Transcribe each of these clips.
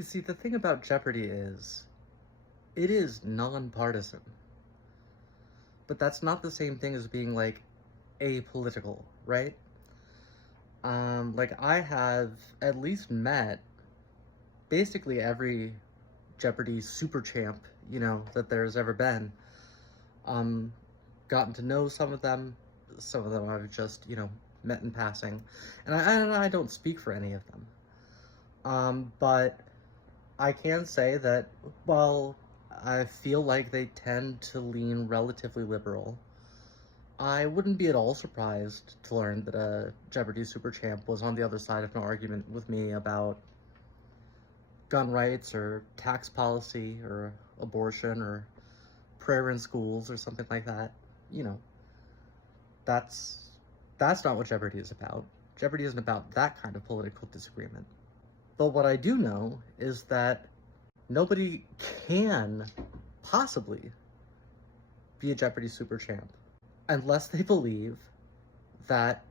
You see, the thing about Jeopardy is, it is nonpartisan. But that's not the same thing as being, like, apolitical, right? I have at least met basically every Jeopardy super champ, that there's ever been. Gotten to know some of them. Some of them I've just, met in passing. And I don't speak for any of them. But I can say that, while I feel like they tend to lean relatively liberal, I wouldn't be at all surprised to learn that a Jeopardy super champ was on the other side of an argument with me about gun rights or tax policy or abortion or prayer in schools or something like that. That's not what Jeopardy is about. Jeopardy isn't about that kind of political disagreement. But what I do know is that nobody can possibly be a Jeopardy super champ unless they believe that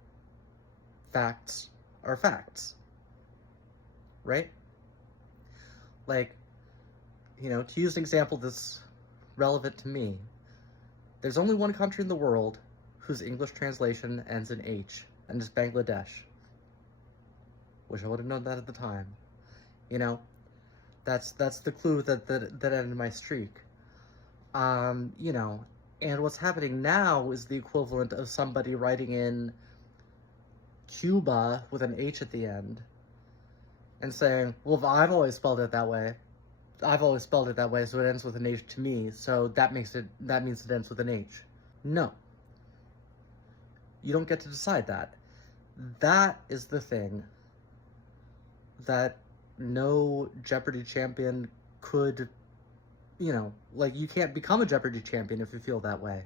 facts are facts. Right? To use an example that's relevant to me, there's only one country in the world whose English translation ends in H, and it's Bangladesh. Wish I would have known that at the time. That's the clue that ended my streak. And what's happening now is the equivalent of somebody writing in Cuba with an H at the end and saying, well, I've always spelled it that way. So it ends with an H to me, so that means it ends with an H. No. You don't get to decide that. That is the thing that no Jeopardy champion could, you can't become a Jeopardy champion if you feel that way.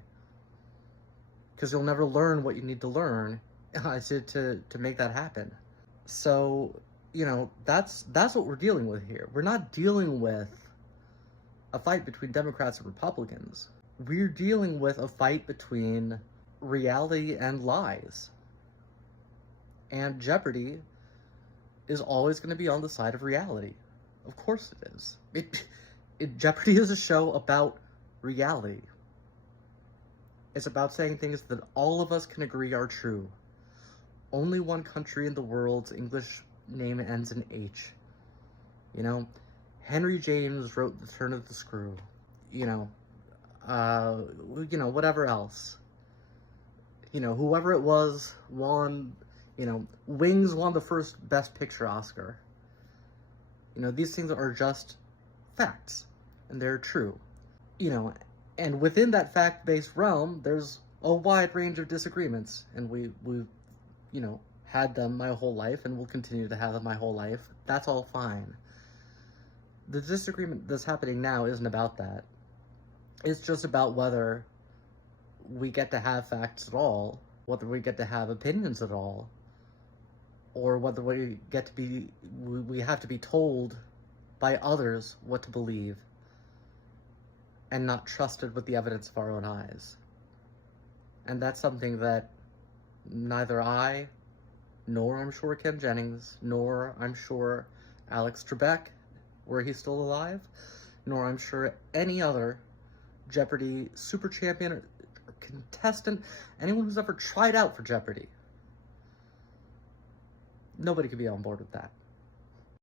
Because you'll never learn what you need to learn to make that happen. So, that's what we're dealing with here. We're not dealing with a fight between Democrats and Republicans. We're dealing with a fight between reality and lies. And Jeopardy is always going to be on the side of reality. Of course it is. Jeopardy is a show about reality. It's about saying things that all of us can agree are true. Only one country in the world's English name ends in H. Henry James wrote The Turn of the Screw. Whatever else. Whoever it was won, Wings won the first Best Picture Oscar. These things are just facts, and they're true. And within that fact-based realm, there's a wide range of disagreements, and we've had them my whole life, and will continue to have them my whole life. That's all fine. The disagreement that's happening now isn't about that. It's just about whether we get to have facts at all, whether we get to have opinions at all, or whether we have to be told by others what to believe and not trusted with the evidence of our own eyes. And that's something that neither I, nor I'm sure Ken Jennings, nor I'm sure Alex Trebek, were he still alive, nor I'm sure any other Jeopardy super champion or contestant, anyone who's ever tried out for Jeopardy, nobody could be on board with that.